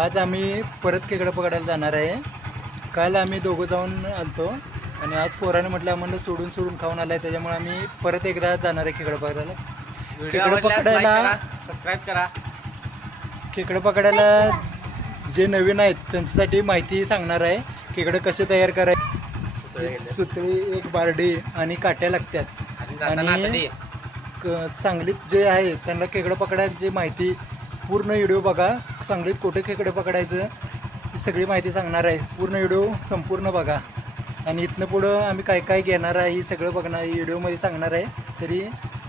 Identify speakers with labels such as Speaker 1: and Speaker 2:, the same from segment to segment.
Speaker 1: आज आम्ही परत खेकडं पकडायला जाणार आहे. काल आम्ही दोघं जाऊन आलतो आणि आज पोराने म्हटलं आम्हाला सोडून सोडून खाऊन आलाय त्याच्यामुळे आम्ही परत एकदा जाणार आहे खेकडं पकडायला. खेकडं पकडायला-
Speaker 2: करा सबस्क्राईब करा.
Speaker 1: खेकडं पकडायला जे नवीन आहेत त्यांच्यासाठी माहिती सांगणार आहे खेकडं कसे तयार करायचे सुतळी एक बारडी आणि काट्या लागतात.
Speaker 2: आणि
Speaker 1: सांगलीत जे आहे त्यांना खेकडं पकडायची माहिती पूर्ण व्हिडिओ बघा. सांगलीत कुठे खेकडं पकडायचं ही सगळी माहिती सांगणार आहे. पूर्ण व्हिडिओ संपूर्ण बघा. आणि इथनं पुढं आम्ही काय काय घेणार आहे ही सगळं बघणार व्हिडिओमध्ये सांगणार आहे. तरी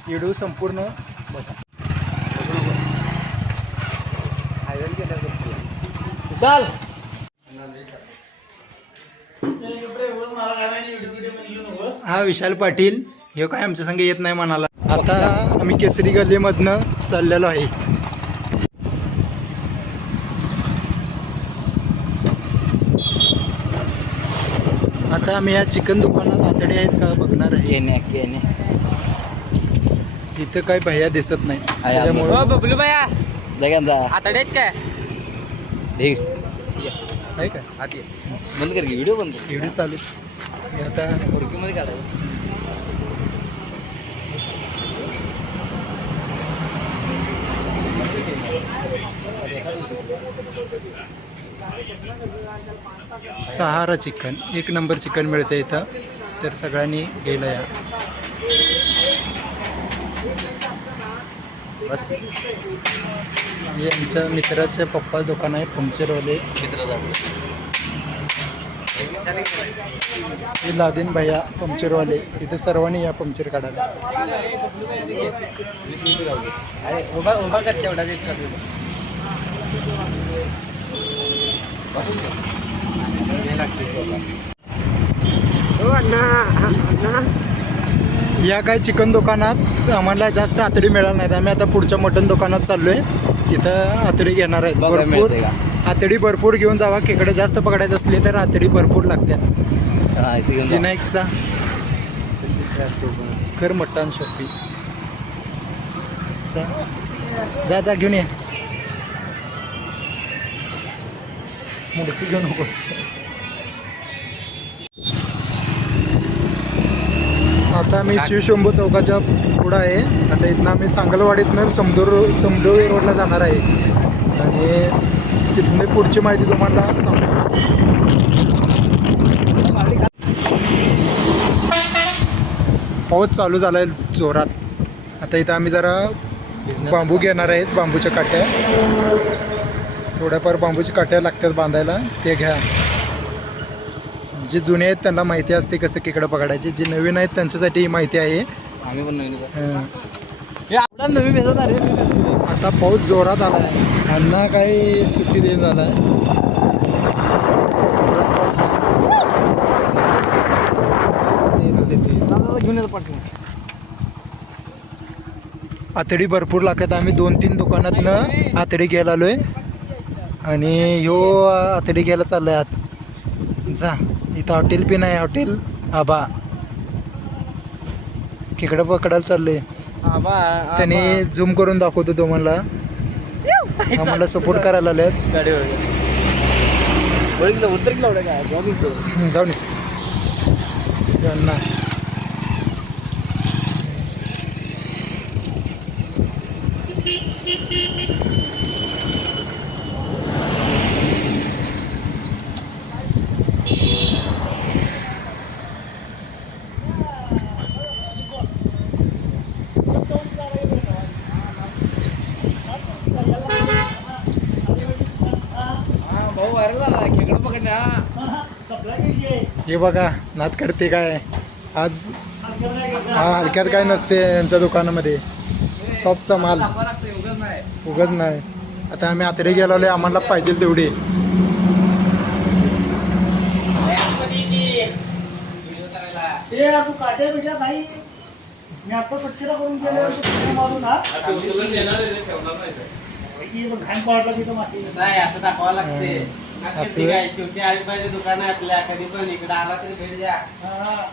Speaker 1: व्हिडिओ संपूर्ण बघा.
Speaker 3: चाल
Speaker 1: हा विशाल पाटील. हे काय आमच्या संग येत नाही मनाला आता आम्ही केसरी गल्लीमधनं चाललेलो आहे. आता आम्ही या चिकन दुकानात आतडे आहेत का बघणार आहे.
Speaker 2: येणे येणे
Speaker 1: इथं काय भैया दिसत नाही.
Speaker 2: हो बबलू बाया
Speaker 4: जगांचा
Speaker 2: आता डेट काय?
Speaker 4: ठीक
Speaker 1: आहे काय.
Speaker 4: बंद कर की व्हिडिओ बंद कर.
Speaker 1: व्हिडिओ चालूच मी आता
Speaker 4: मध्ये काढायचं
Speaker 1: सहारा चिकन एक नंबर चिकन मिळते इथं. तर सगळ्यांनी गेलं या.
Speaker 4: बस.
Speaker 1: हे आमच्या मित्राचं पप्पा दुकान आहे पंक्चरवाले
Speaker 4: मित्र जाऊ
Speaker 1: हे लादेन भैया पंक्चरवाले इथे सर्वांनी या पंक्चर काढायला
Speaker 2: अरे उभा उभा कर तेवढा देत चालू
Speaker 1: या काय चिकन दुकानात आम्हाला जास्त आतडी मिळाली नाहीत. आम्ही आता पुढच्या मटन दुकानात चाललोय. तिथं आतडी घेणार आहेत. भरपूर आतडी भरपूर घेऊन जावा. खेकडे जास्त पकडायचं असले तर आतडी भरपूर लागतात.
Speaker 4: हा.
Speaker 1: विनायकचा. कर मटण शॉपी जा जा घेऊन ये. मुडकी घेऊ नकोस आता मी शिवशंभू चौकाच्या पुढं आहे. आता इथनं आम्ही सांगलवाडीतनं समदूर समडोळी रोडला जाणार आहे. आणि तिथली पुढची माहिती तुम्हाला सांगू पाऊस चालू झाला आहे जोरात. आता इथं आम्ही जरा बांबू घेणार आहेत बांबूच्या काट्या. थोड्याफार बांबूच्या काट्या लागतात बांधायला ते घ्या. जे जुने आहेत त्यांना माहिती असते कसं किकडं पकडायचे. जे नवीन आहेत त्यांच्यासाठी ही माहिती आहे.
Speaker 4: आम्ही पण नवीन
Speaker 1: आता पाऊस जोरात आला आहे ह्यांना काही सुट्टी देऊन झाला आहे जोरात पाऊस आहे.
Speaker 4: घेऊन येतो पाठवून
Speaker 1: आतडी भरपूर लागतात. आम्ही दोन तीन दुकानातनं आतडी घ्यायला आलोय. आणि ह्यो आतडी घ्यायला चाललोय आत. जा. इथं हॉटेल पिन आहे हॉटेल. आबा. खेकडं पकडायला चाललोय. त्याने झूम करून दाखवतो तुम्हाला. आम्हाला सपोर्ट करायला आले जाऊन हे बघा नात करते काय? आज हा हलक्यात काय नसते यांच्या दुकानामध्ये. टॉपचा माल. उगच नाही. आता आम्ही आतडे गेलो आम्हाला पाहिजे तेवढी.
Speaker 3: घाण पाडला तिथं माती
Speaker 2: नाही असं दाखवावं लागते.
Speaker 1: असं-
Speaker 2: काय शेवटी आली पाहिजे दुकान आहे आपल्या कधी पण इकडे आला तरी भेट द्या.
Speaker 3: हा.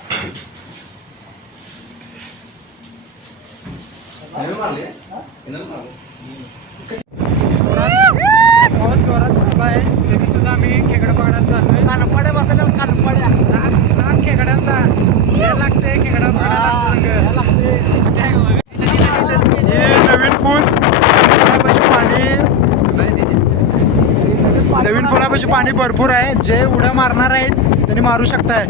Speaker 1: जोरात रस्ता आहे. तरी सुद्धा आम्ही खेकडा पकडायला चाललोय.
Speaker 4: कानपाड्या बसायला कानपाड्या.
Speaker 1: खेकड्यांचा. हे लागते खेकडा पकडायला हे नवीन पूल. पाणी. नवीन पुलापाशी पाणी भरपूर आहे. जे उड्या मारणार आहेत त्यांनी मारू शकताय.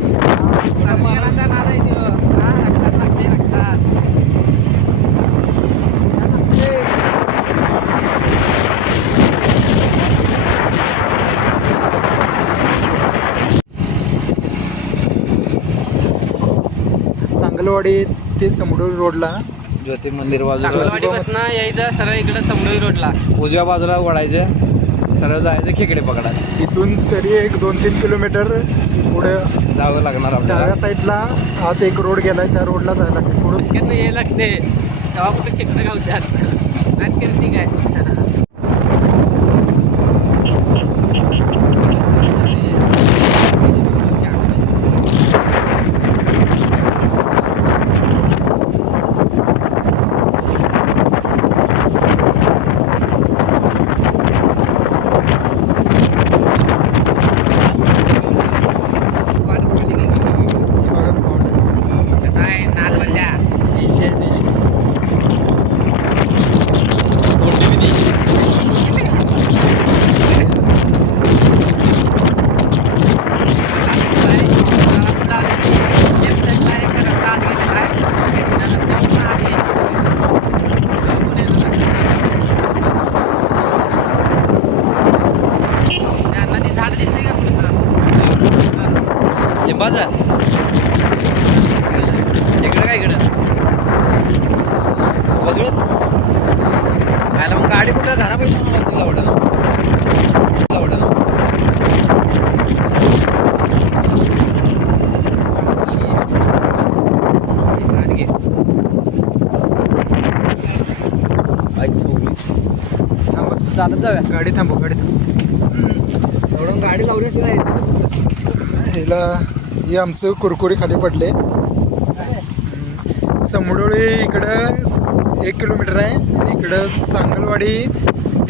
Speaker 1: सांगलवाडी ते समुद्र रोडला.
Speaker 4: ज्योती मंदिर बाजूला
Speaker 2: चांगलवाडीपासून यायचं सरळ इकडे समडोई रोडला.
Speaker 4: उजव्या बाजूला वळायचं सरळ जायचं खेकडे पकडा.
Speaker 1: इथून तरी एक दोन तीन किलोमीटर पुढे
Speaker 4: जावं लागणार
Speaker 1: डाव्या साईडला आत एक रोड गेलाय त्या रोडला जायला लागते पुढे
Speaker 2: यायला लागते तेव्हा कुठे खेकडे गावतात. आज करते काय नाही नाद म्हणल्या झाड दिसते का
Speaker 4: लिंबाचा इकडं काय इकडं बघड आयला मग गाडी कुठं घरापासून म्हणावं असेल लावडं लावडं
Speaker 1: थांबा
Speaker 4: चालत जाऊया.
Speaker 1: गाडी थांबव गाडी
Speaker 4: एवढं गाडी लावलीच नाही.
Speaker 1: हिला ही आमचं कुरकुरी खाली पडले. समुडोळी इकडं एक किलोमीटर आहे आणि इकडं सांगलवाडी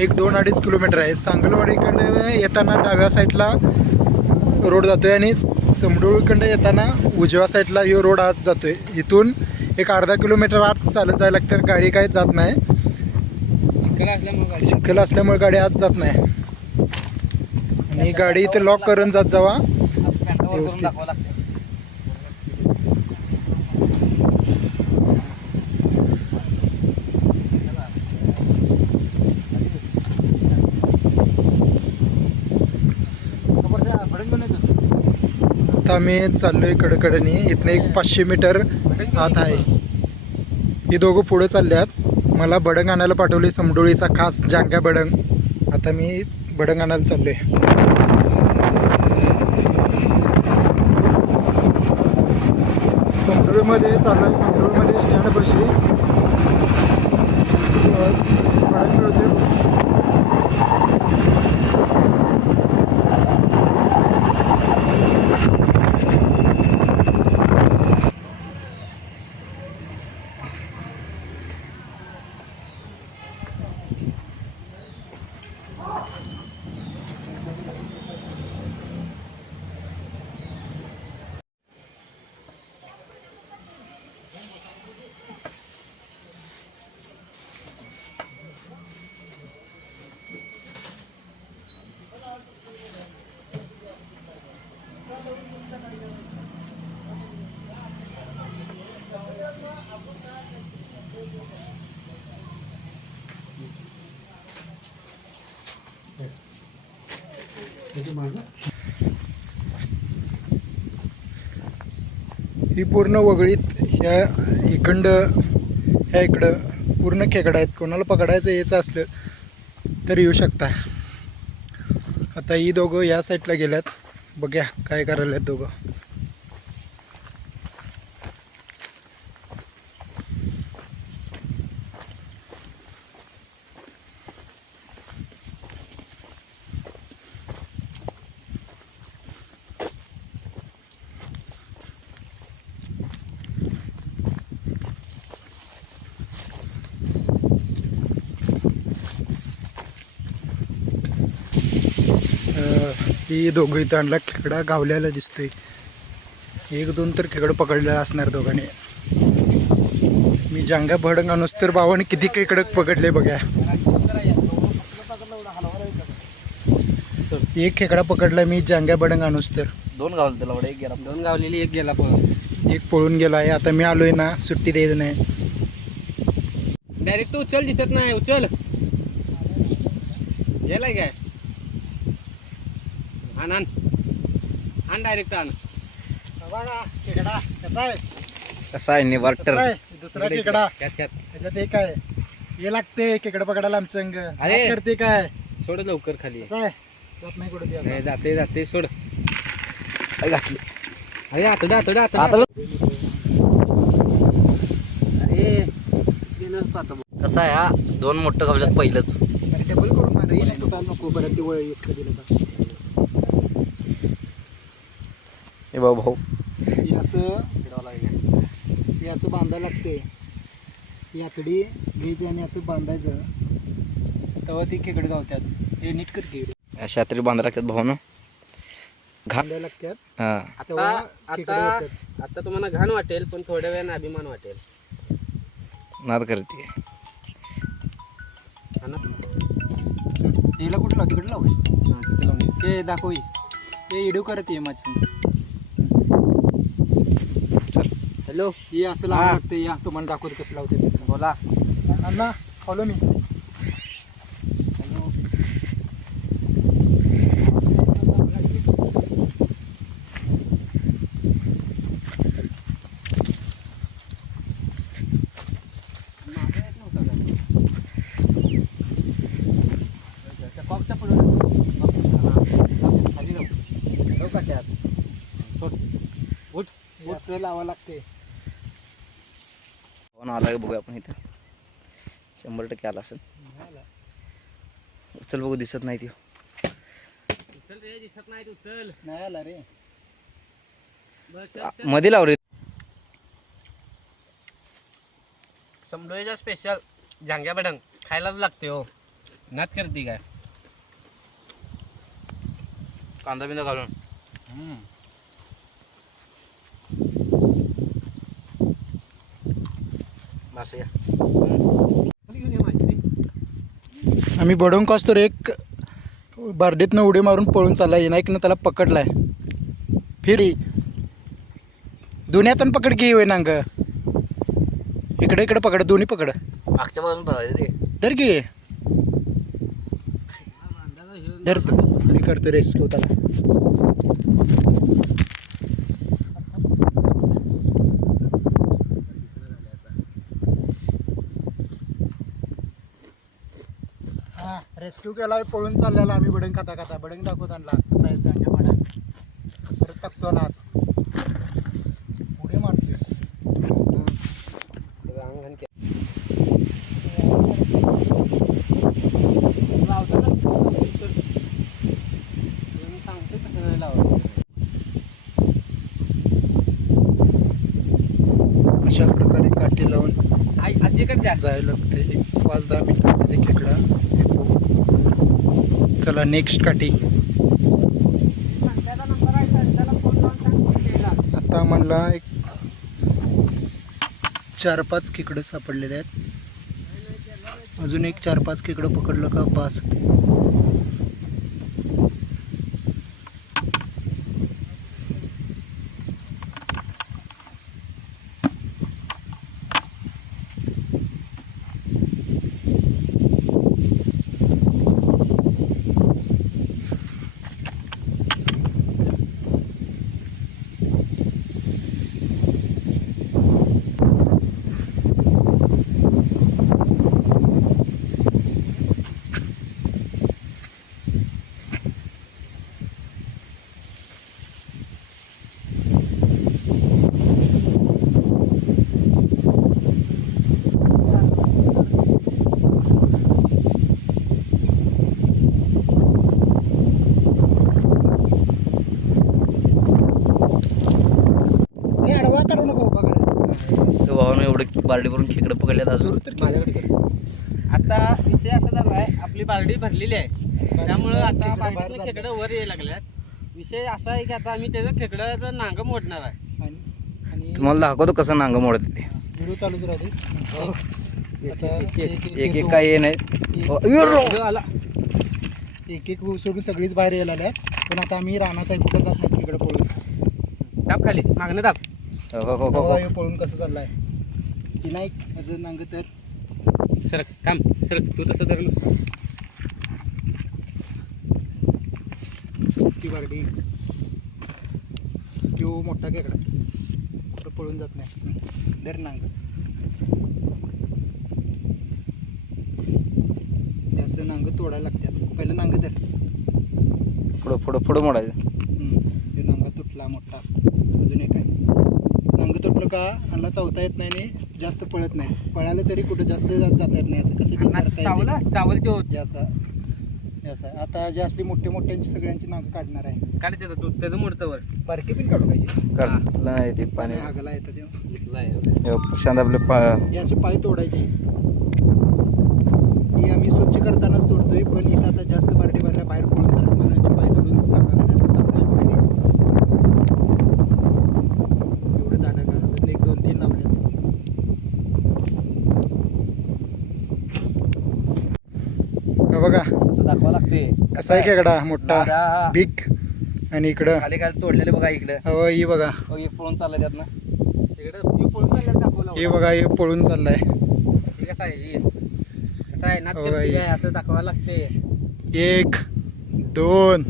Speaker 1: एक दोन अडीच किलोमीटर आहे. सांगलवाडीकडे येताना डाव्या साईडला रोड जातोय आणि समडोळीकडे येताना उजव्या साईडला ही रोड आत जातोय. इथून एक अर्धा किलोमीटर आत चालत जायला लागतं गाडी काही जात नाही.
Speaker 4: चिखल असल्यामुळे गाडी
Speaker 1: आत जात नाही. आणि गाडी इथे लॉक करून जात जावा. व्यवस्थित. आता आम्ही चाललोय कडकडनी इथनं एक पाचशे मीटर आत आहे. ही दोघं पुढं चालल्यात. मला बडंग आणायला पाठवली समडोळीचा खास जांग्या बडंग. आता मी बडंग आणायला चाललोय. समडोळीमध्ये चाललोय समडोळीमध्ये स्टँडपाशी बडंग मिळते ही पूर्ण वगळीत ह्या इखंड ह्या इकडं पूर्ण खेकडा आहेत. कोणाला पकडायचं यायचं असलं तर येऊ शकता. आता ही दोघं या साईडला गेल्यात. बघ्या काय करायला आहेत दोघं. ही दोघं इथं आणला खेकडा गावल्याला दिसतोय. एक दोन तर खेकडं पकडलेला असणार दोघांनी. मी जांगा भडंग आणूस तर भावाने किती खेकडं पकडले बघा एक खेकडा पकडला मी जांग्या भडंग आणूस तर
Speaker 4: दोन गावले त्याला वडे एक गेला.
Speaker 2: दोन गावलेली एक गेला पण
Speaker 1: एक पळून गेला आहे. आता मी आलोय ना सुट्टी द्यायचं नाही.
Speaker 2: डायरेक्ट उचल दिसत नाही उचल. गेलाय काय आण आण आण डायरेक्ट आण.
Speaker 1: बघा खेकडा कसा आहे?
Speaker 4: कसा आहे?
Speaker 1: दुसरा खेकडा.
Speaker 2: त्यात त्यात
Speaker 1: त्याच्यात एक आहे. हे लागते खेकडं पकडायला आमचं अंग.
Speaker 2: अरे.
Speaker 1: हात करते काय?
Speaker 2: सोड लवकर खाली.
Speaker 1: कसं आहे? जात नाही कुठं
Speaker 2: जाते जाते सोड.
Speaker 4: घातली.
Speaker 2: अरे आतडा आतडा
Speaker 4: आता
Speaker 2: आतडा. अरे गेलं पाहतो
Speaker 4: कसा आहे हा? दोन मोठं गावल्यात पहिलंच.
Speaker 1: अरे टेबल करून मार. रे नाही तुटायला नको परत ते वळ येस कधी नका.
Speaker 4: हे बाबा भाऊ.
Speaker 1: हे असं हे असं बांधायला लागते आतडी घ्यायची आणि असं बांधायचं. तेव्हा ती खेकड गावतात हे नीट कर खेकडे.
Speaker 4: अशा तरी बांधा लागतात भाऊ ना. घा
Speaker 1: बांधायला लागतात
Speaker 4: हा.
Speaker 2: आता
Speaker 1: तेव्हा खेकडे
Speaker 2: आता
Speaker 1: येतात.
Speaker 2: आता तुम्हाला घाण वाटेल पण थोड्या वेळाने अभिमान वाटेल.
Speaker 4: नाद करते.
Speaker 2: हा ना?
Speaker 1: हिला कुठं लाव तिकडे लाव.
Speaker 2: हा, तिथे लावून ये.
Speaker 1: दाखव हे. हे इडू करत ये माझं
Speaker 2: हॅलो.
Speaker 1: हे असं. लावावं लागते या. तुम्हाला दाखवतो कसं लावते ते.
Speaker 2: बोला.
Speaker 1: Anna follow me. हे असं लावावं लागते.
Speaker 4: फोन आला का बघूया आपण इथं. शंभर टक्के आला असेल. चल बघू दिसत नाही ती.
Speaker 2: उचल रे दिसत नाही तू चल
Speaker 1: नाही आला रे.
Speaker 4: मध्ये लाव रे
Speaker 2: समडोईचा स्पेशल झांग्या बडंग. खायलाच लागते हो. नाच करते काय?
Speaker 4: कांदा बिंदा घालून. बस या.
Speaker 1: आम्ही बडवून असतो रे एक बार्डीतनं उडी मारून पळून चालला विनायकनं त्याला पकडलाय. फिरी दोन्ही हातानं पकड की होय नांग इकडे इकडे पकड दोन्ही पकड.
Speaker 4: मागच्या बाजून रे.
Speaker 1: धर की. धर. मी करतो रेस्क्यू त्याला हा रेस्क्यू केला पळून चाललेला आम्ही बडंग खाता खाता बडंग दाखवत आणला साहेब चांगल्या पाण्यात परत टाकतो ना आत. उडी मारतोय
Speaker 2: सगळं अंग घाण केलं. लावताना उचल. तुला मी सांगतो कसं नाही लावायचं.
Speaker 1: अशा प्रकारे काठी लावून जायला लागते एक पाच दहा मिनिटामध्ये खेकडा येतो चला नेक्स्ट काठी आता म्हणला एक चार पाच खेकडं सापडलेले आहेत. अजून एक चार पाच खेकडं पकडलं का पास होते हे अडवा काढू नको उभा करायचा
Speaker 4: तो भावानं एवढं बारडी भरून खेकडं पकडल्यात अजून.
Speaker 1: सुरू तर माझ्याकडे
Speaker 2: आता विषय असा झालाय आपली बारडी भरलेली आहे. त्यामुळं आता
Speaker 1: खेकडं बाहेर
Speaker 2: बारडीतलं. खेकडं वर यायला लागल्यात. विषय असा आहे की आता आम्ही त्याचं खेकड्याचं नांग मोडणार आहे.
Speaker 1: आणि
Speaker 4: तुम्हाला दाखवतो कसं नांग मोडत ते.
Speaker 1: व्हिडिओ चालूच राहते आता एक एक
Speaker 4: एक एक काही हे नाही. यो!
Speaker 2: ह्यो आला.
Speaker 1: एक एक सोडून सगळीच बाहेर यायला आल्यात पण आता आम्ही रानात आहे कुठं जात नाही तिकडे पळून.
Speaker 2: दाब खाली. मागणं दाब.
Speaker 4: हो, हो, हो, हो, हो.
Speaker 1: पळून कसं चाललाय? ती नाही माझं नांग तर.
Speaker 2: सरक थांब सरक तू तसं धरून
Speaker 1: ती बारडी तो मोठा केकडा कुठं पळून जात नाही. दर नांग असं नांग तोडायला लागतात. पहिलं नांग तर
Speaker 4: पुढं पुढं पुढं मोडायचं.
Speaker 1: ते नांगा तुटला मोठा. अजून एक आहे. नांग तुटलं का? आणला चावता येत नाही आणि जास्त पळत नाही. पळालं तरी कुठं जास्त जात जाता येत नाही असं कसं पण करता येते
Speaker 2: चावला चावल तो
Speaker 1: हे असं असं. आता जे असली मोठे मोठ्यांची सगळ्यांची नांग काढणार आहे.
Speaker 2: काढ त्याचं तू त्याचं मोडतं वर
Speaker 1: बारकी पण काढू पाहिजे.
Speaker 4: काढलं नाही ते पाणी
Speaker 1: आगाला येतं
Speaker 4: हे प्रशांत आपले पा
Speaker 1: असे पाय तोडायचे. ही आम्ही स्वच्छ करतानाच तोडतोय पण इथं आता जास्त बारडी भरल्या बाहेर पळून चालत म्हणून यांचे पाय तोडून टाकायला नाही आता चालतंय पुढे. एवढं झालं का अजून एक दोन तीन लावले बघा
Speaker 4: असं दाखवा
Speaker 1: कसा आहे खेकडा मोठा
Speaker 4: दादा.
Speaker 1: बिग आणि इकडं.
Speaker 4: खाली खाली तोडलेले बघा इकडे.
Speaker 1: हवं ही बघा.
Speaker 4: एक पळून चाललाय त्यातनं.
Speaker 2: तिकडे ह्यो पळून चालला दाखवला
Speaker 1: हे बघा हे पळून चाललाय.
Speaker 2: हे कसं आहे हे? कसं आहे ना
Speaker 1: हो, हे.
Speaker 2: असं दाखवायला लागते.
Speaker 1: एक दोन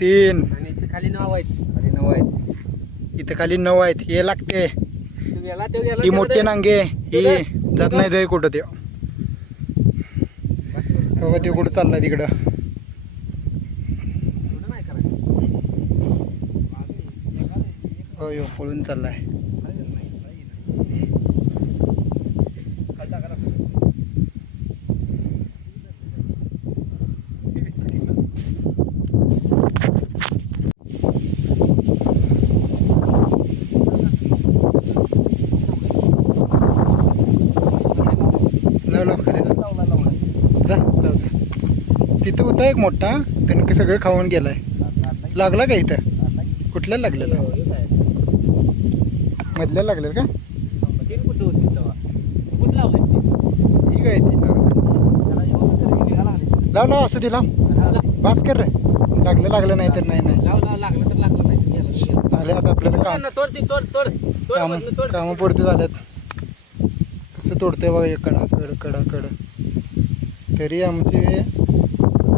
Speaker 1: तीन.
Speaker 2: आणि इथे खाली नाव आहेत.
Speaker 4: खाली नऊ आहेत.
Speaker 1: इथं खाली नऊ आहेत. हे लागते.
Speaker 2: तू गेला तो गेला
Speaker 1: ही मोठे नांगे. ही जात नाही ते कुठं ते. बघा ते कुठं चाललाय तिकडं
Speaker 2: नाही करायचं
Speaker 1: हो यो पळून चाललाय. तिथं होता एक मोठा त्याने सगळं खाऊन गेलाय. लागला का इथं? कुठल्या लागलेलं? मधल्या लागलेलं का?
Speaker 2: तीन कुठं होती तेव्हा. कुठं लावलं ते.
Speaker 1: ठीक आहे ती लाव लाव असं दे लाव. बास कर रे. लागलं लागलं नाही तर नाही नाही.
Speaker 2: लाव लाव लागलं तर लागलं नाही.
Speaker 1: आता आपल्याला काम
Speaker 2: तोड ती तोड तोड. तोड
Speaker 1: काम
Speaker 2: वरनं तोड.
Speaker 1: कामापुरते झाल्यात. कसं तोडतंय बघा कडा कड कडा कड. तरी आमचे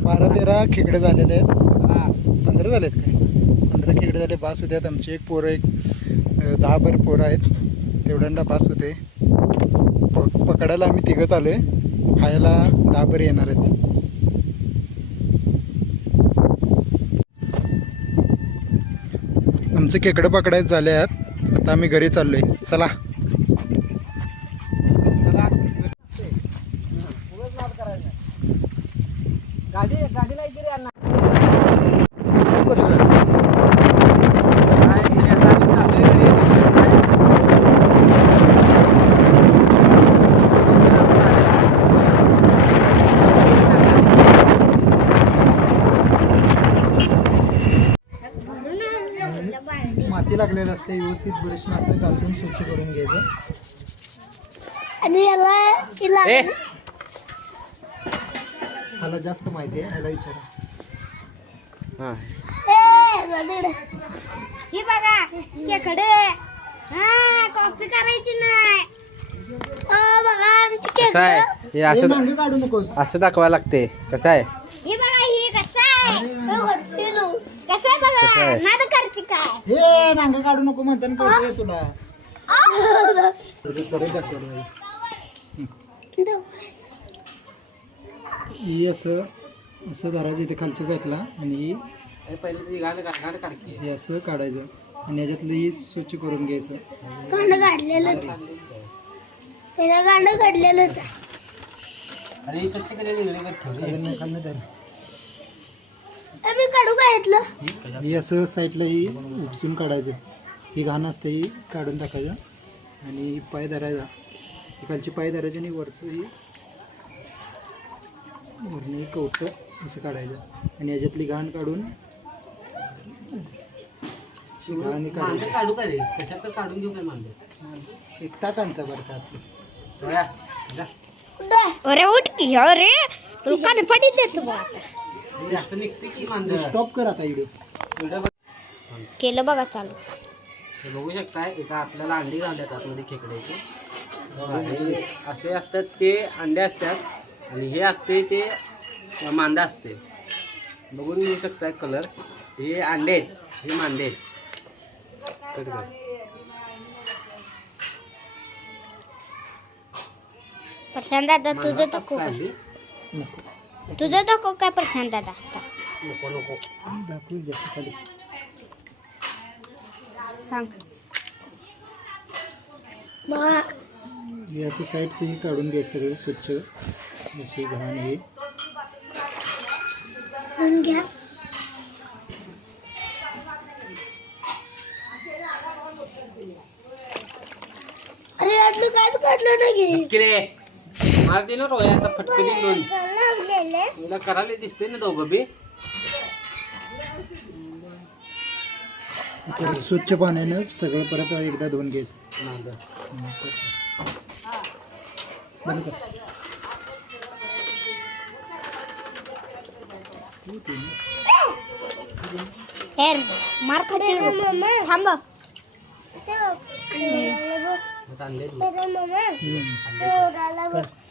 Speaker 1: बारा तेरा खेकडे झालेले आहेत.
Speaker 2: हा.
Speaker 1: पंधरा झालेत काय? पंधरा खेकडे झाले बास होत्यात. आमचे एक पोरं एक दहा भर पोरं आहेत. तेवढ्यांना पास होते. प पकडायला आम्ही तिघंच आलो आहे खायला दहा भर येणार आहेत. आमचं केकडं पकडायचं झाले आहेत आता आम्ही घरी चाललो आहे चला
Speaker 2: गाडी गाडीला इकडे आणा काय तरी आता आम्ही चाललोय घरी.
Speaker 1: माती लागलेलं असते व्यवस्थित ब्रश असं घासून स्वच्छ करून घ्यायचं.
Speaker 5: आणि याला
Speaker 1: मला जास्त माहिती आहे ह्याला विचारा.
Speaker 5: ही. बघा खेकडे हा कॉफी करायची नाही.
Speaker 2: असं
Speaker 1: नांगे काढू नकोस.
Speaker 2: असं दाखवायला लागते. कसं आहे?
Speaker 5: ही बघा ही कसं आहे बघा?
Speaker 2: आहे?
Speaker 5: नाद करते काय?
Speaker 1: हे नांगे काढू नको म्हणताना कळतंय तुला. ही असं असं धरायचं इथे खालच्या साईडला आणि ही हे असं काढायचं आणि याच्यातलं ही स्वच्छ करून घ्यायचं.
Speaker 5: गाणं काढलेलंच आहे. पहिला गाणं काढलेलंच आहे.
Speaker 2: आणि स्वच्छ केलेली ठेवली.
Speaker 1: नाही
Speaker 5: मी काढू काय यातलं?
Speaker 1: ही असं साईडला ही उपसून काढायचं. ही घाण असते ही काढून टाकायचं. आणि पाय धरायचा. खालची पाय धरायची आणि वरचं ही वरनं ही कवटं असं काढायचं. आणि याच्यातली घाण काढून आणि काढू.
Speaker 2: मांडे काढू का रे? कशात तर काढून घेऊ काय मांडे
Speaker 1: एक ताटांचा बरं का.
Speaker 5: अरे उठ की अरे. रुका पडी देतो बघ आता.
Speaker 2: हे
Speaker 1: स्टॉप कर आता व्हिडिओ
Speaker 5: केलं बघा चालू.
Speaker 2: हे बघू शकताय एका आपल्याला अंडी घालतात आतमध्ये खेकड्याचे. असे असतात ते अंडे असतात आणि हे असते ते मांदा असते. बघून घेऊ शकताय कलर हे अंडे आहेत हे मांदे आहेत.
Speaker 5: प्रशांत दादा तुझं काय
Speaker 2: अंडी.
Speaker 5: तुझं दाखव काय प्रशांत दादा आता
Speaker 2: नको नको
Speaker 1: दाखवू जास्त खाली
Speaker 5: सांग
Speaker 1: हे असं साईडचंही काढून घ्यायचं सगळं स्वच्छ. जशी घाण हे
Speaker 5: घ्या. अरे आटलं काच काढलं ना घे
Speaker 2: नक्की रे. मार दिलं रोया आता फटके दिन तुला करायला दिसते ना दोघं बी.
Speaker 1: परत स्वच्छ पाण्यानं सगळं परत एकदा धुवून घ्यायचं.
Speaker 2: मांदा.
Speaker 1: बंद कर
Speaker 5: यार मार खाते. थांब.
Speaker 2: आता.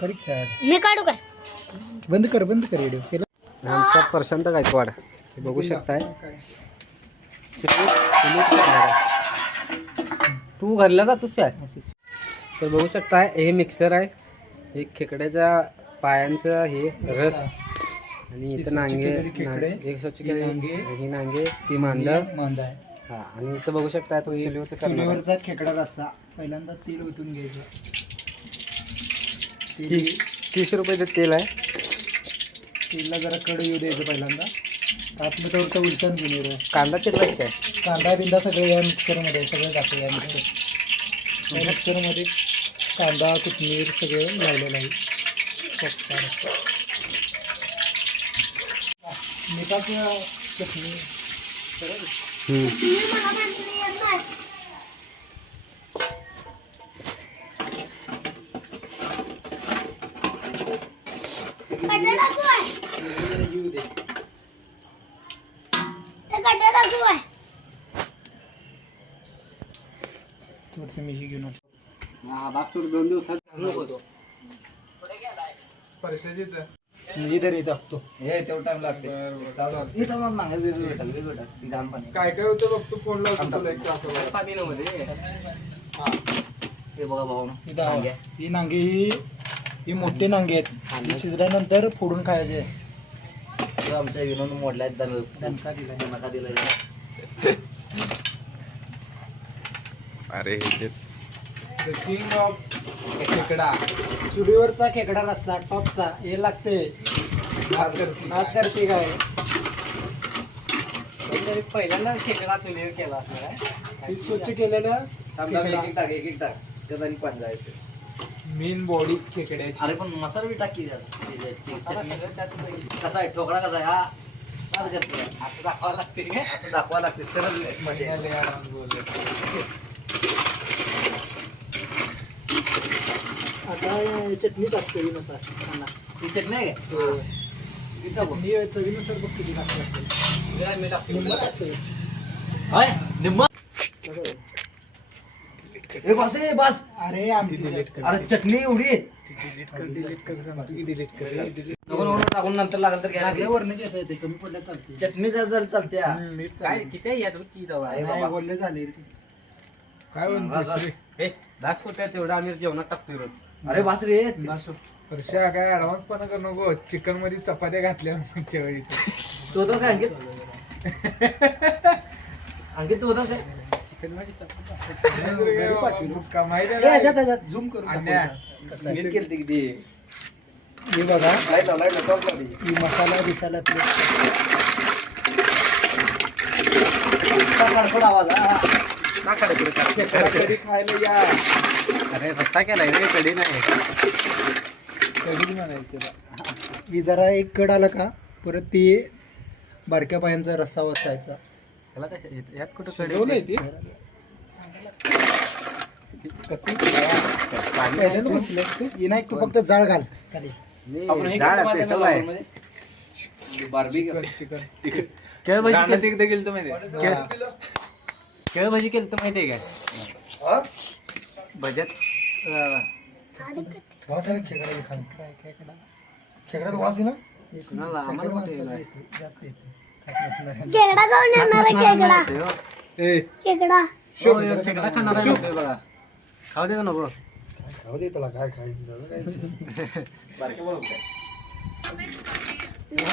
Speaker 1: करी
Speaker 5: मी काढू काय?
Speaker 1: बंद कर बंद कर व्हिडिओ केला?
Speaker 2: आमचा प्रशांत गायकवाड. हे बघू शकताय. तू घरला जातोस काय? तर बघू शकताय हे मिक्सर आहे. हे खेकड्याच्या पायांचं हे रस. आणि इथं नांगे हे स्वच्छ
Speaker 1: हे नांगे,
Speaker 2: ही नांगे ती मांदा
Speaker 1: मांदा आहे.
Speaker 2: हा आणि इथं बघू शकताय तो चुलीवरचं करणार आहे.
Speaker 1: चुलीवरचा खेकडा रस्सा. पहिल्यांदा तेल ओतून घ्यायचं.
Speaker 2: ती- तीस रुपयाचं तेल आहे.
Speaker 1: तेलला जरा कड येऊ द्यायचं पहिल्यांदा. आतमध्ये तर उलटण घेऊन येऊ
Speaker 2: कांदा चिरलाच काय?
Speaker 1: कांदा बिंदा सगळे या मिक्सरमध्ये सगळं टाकू या मिक्सर. या मिक्सरमध्ये कांदा कोथिंबीर सगळं लावलेलं आहे. मिठाचं चटणी बरोबर
Speaker 2: हम्म.
Speaker 1: हा,
Speaker 2: बासूर दोन दिवसात घालू नको तो.
Speaker 1: मी इधर येत टाकतो.
Speaker 4: हे तेवढं टाइम लागते. इथं मग नाही वेगळं भेटल वेगळं ती पाणी
Speaker 6: काय काय होतं बघ तू फोन लावतो एक.
Speaker 2: पाणी
Speaker 4: हे. बघा भाऊ.
Speaker 1: ही. ही नांगे ही ही मोठी नांगे आहेत. ही शिजल्यानंतर फोडून खायचे.
Speaker 4: आमच्या विनोद मोडलाय तर
Speaker 1: दणका दिला.
Speaker 4: नका दिला.
Speaker 6: The king of खेकडा.
Speaker 1: चुलीवरचा खेकडा रस्सा टॉपचा हे लागते.
Speaker 6: नाद करती.
Speaker 1: नाद करते काय?
Speaker 2: तरी पहिल्यांदा खेकडा चुलीवर केला असणार आहे.
Speaker 1: ही स्वच्छ केलेलं
Speaker 4: थांब. एक एक टाक एक एक टाक. त्यात आणि पाणी जायचं
Speaker 6: मेन बॉडी खेकड्याची.
Speaker 4: अरे पण मसाला बी टाक त्यात. कसा आहे? ठोकळा कसा आहे? हा. नाद करते.
Speaker 2: असं दाखवावं लागते.
Speaker 4: असं दाखवा लागते. तरच म्हणजे
Speaker 6: लय आराम बोलले.
Speaker 1: आता हे चटणी टाक चवीनुसार कांदा.
Speaker 4: ती चटणी आहे का?
Speaker 1: हो. चटणी चवीनुसार बघ किती टाकते
Speaker 2: मी टाकतो
Speaker 1: निम्म टाकते
Speaker 4: हाय निम्म ए बस ए बस
Speaker 1: अरे.
Speaker 4: अरे चटणी एवढी आहे.
Speaker 1: डिलीट कर सांगतो की डिलीट कर
Speaker 4: नको नको टाकून नंतर लागेल तर घ्यायला
Speaker 1: लागल्या
Speaker 4: लागेल.
Speaker 1: वरनं घेता येते कमी पडल्या चालते
Speaker 4: चटणी जर जर चालते हा.
Speaker 1: मीठ
Speaker 2: काय
Speaker 1: चालेल.
Speaker 2: किती आहे यात की दवा आहे?
Speaker 1: नाही बोलले झाले
Speaker 6: काय म्हणतेस रे?
Speaker 2: हे दास कोट्या तेवढा आम्ही जेवणात टाकतोय रोज
Speaker 4: अरे बस. रे
Speaker 1: बस.
Speaker 6: वर्षा काय ऍडव्हान्स पण करू नको. चिकनमध्ये चपात्या घातल्या मागच्या वेळी.
Speaker 4: तू होतास का अंकित? अंकित तू होतास
Speaker 6: आहे
Speaker 1: ह्याच्यात झूम करून
Speaker 6: अन्या.
Speaker 1: दाखवू का? कसं आहे?
Speaker 4: मिस केली किती?
Speaker 1: हे बघा.
Speaker 4: लाइट लाव, लाइट लाव, टॉप लाव त्याची.
Speaker 1: ही मसाला बिसाला ते.
Speaker 4: आवाज हा, हा.
Speaker 6: कधी खायला या
Speaker 2: अरे रस्ता केलाय रे कडी नाही
Speaker 6: म्हणायचं
Speaker 1: ही जरा एक कड आला का? परत ती बारक्या पायांचा रस्सा वसायचा.
Speaker 2: त्याला काय यात कुठं
Speaker 6: ते.
Speaker 1: फक्त जाळ घाल. खाली.
Speaker 6: चिकन
Speaker 2: केळ भाजी
Speaker 6: रानात एकदा गेलतो माहिती
Speaker 2: केळ भाजी केलं तर माहिती आहे काय भज्यात
Speaker 1: वास आहे खेकडा खाली? खेकड्यात वास आहे ना?
Speaker 2: आम्हाला?
Speaker 1: जास्त.
Speaker 5: खेकडा जाऊन येणार खेकडा. खेकडा.
Speaker 2: खेकडा खाणार आहे बघा. खाऊ दे नको?
Speaker 1: खाऊ दे तुला काय खायचं त्याचं काय विषय.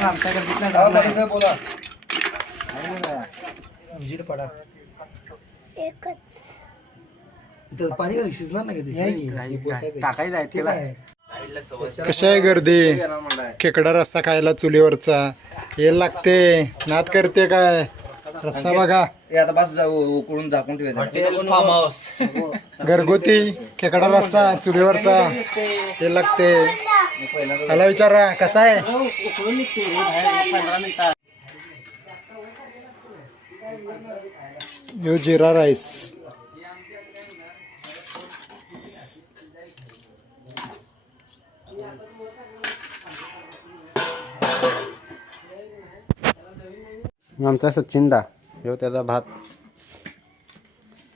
Speaker 2: आमच्या गल्लीतला
Speaker 1: बोला पडा.
Speaker 5: एकच.
Speaker 1: पाणी का शिजणार नाही
Speaker 2: टाकायचं आहे
Speaker 1: कशा आहे गर्दी? खेकडा रस्सा खायला चुलीवरचा. हे लागते. नाद करते काय? रस्सा बघा.
Speaker 4: हे आता बस उकळून झाकून ठेवायचं हाऊस
Speaker 1: घरगुती खेकडा रस्सा चुलीवरचा. हे लागते. त्याला विचारा कसा आहे? यो जिरा राईस
Speaker 2: आमचा सचिन दा ह्यो त्याचा भात.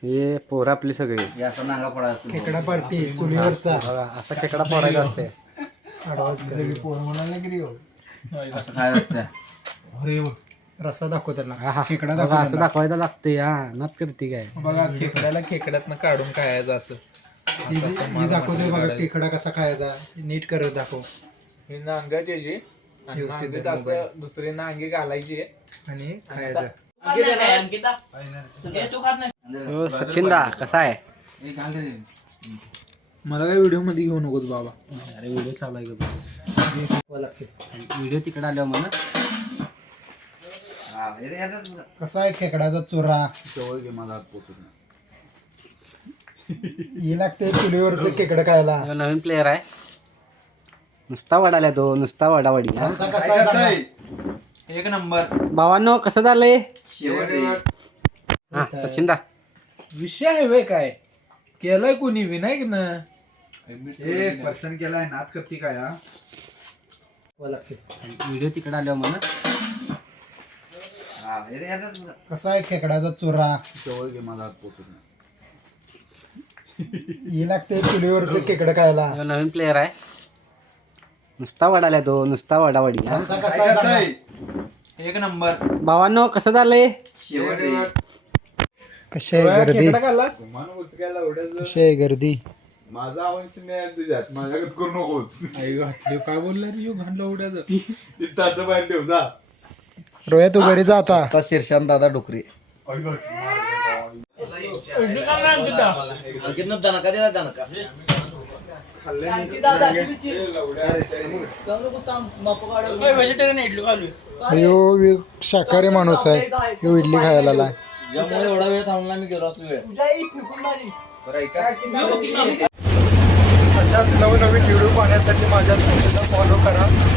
Speaker 2: हे पोरं आपली सगळी.
Speaker 4: हे असं नांगा पडा असतो
Speaker 1: खेकडा पार्टी चुलीवरचा.
Speaker 2: बघा असा खेकडा फोडायचा असते.
Speaker 4: असं खायला असतं
Speaker 1: रस्सा दाखव
Speaker 2: हा, हा.
Speaker 1: खेकडा दाखव
Speaker 2: असं दाखवायचं लागते हा. नत करते काय?
Speaker 6: बघा खेकड्याला खेकड्यातनं काढून खायचं असं.
Speaker 1: ही दाखवते बघा खेकडा. कसा खायचा. नीट करत दाखव.
Speaker 6: ही नांगा त्याची. आणि
Speaker 1: व्यवस्थित
Speaker 6: नांगीत
Speaker 1: आहे
Speaker 6: असं दुसरी नांगी घालायची
Speaker 1: आणि खायचा.
Speaker 2: हो सचिन दा कसा आहे.
Speaker 6: मला काय व्हिडिओमध्ये घेऊ नकोस बाबा.
Speaker 2: अरे व्हिडिओ चालू आहे व्हिडिओ तिकडे आल्यावर म्हणा.
Speaker 4: हा, हे.
Speaker 1: कसा आहे खेकडाचा चुरा? ही लागते चुलीवरचं खेकडं खायला.
Speaker 2: ह्यो नवीन प्लेअर आहे. नुसता वडाल्या तो नुसता वडावडी हा.
Speaker 1: कसा आहे?
Speaker 4: एक नंबर.
Speaker 2: भावांनो कसं झालंय. हा सचिन दा.
Speaker 6: विषय आहे वे काय? केलाय कोणी? विनायक ना?
Speaker 1: पर्सन केलाय नात करती काय हा?
Speaker 2: व्हिडिओ तिकडे आल्यावर म्हणा
Speaker 4: हा, हे रे, याच्यात बघा.
Speaker 1: कसा आहे खेकडाचा चुरा? ही लागते चुलीवरचं खेकडं खायला.
Speaker 2: ह्यो नवीन प्लेअर आहे. नुसता वडाल्या तो नुसता वडावडी
Speaker 1: कसा?
Speaker 4: एक नंबर.
Speaker 2: भावांनो कसं झालंय
Speaker 4: शेवट. रे.
Speaker 1: कशी आहे गर्दी? कशी आहे गर्दी?
Speaker 7: माझा अंश नाही तुझ्यात माझ्याकडे करू नकोस.
Speaker 6: आई घातली काय बोलला रे घाणला उड्याचं
Speaker 7: तिथं आता बाहेर ठेव जा.
Speaker 1: रोया तू घरी जा आता.
Speaker 4: आता शिरशान दादा डुकरी. दणका दिला दणका.
Speaker 1: ह्यो वि- शाकाहारी माणूस आहे. ह्यो इडली खायला आलाय.
Speaker 4: यामुळे एवढा वेळ थांबला मी गेलो असतो वेळ.
Speaker 1: अशाच नवनवीन व्हिडिओ पाहण्यासाठी माझ्या चॅनलला फॉलो करा.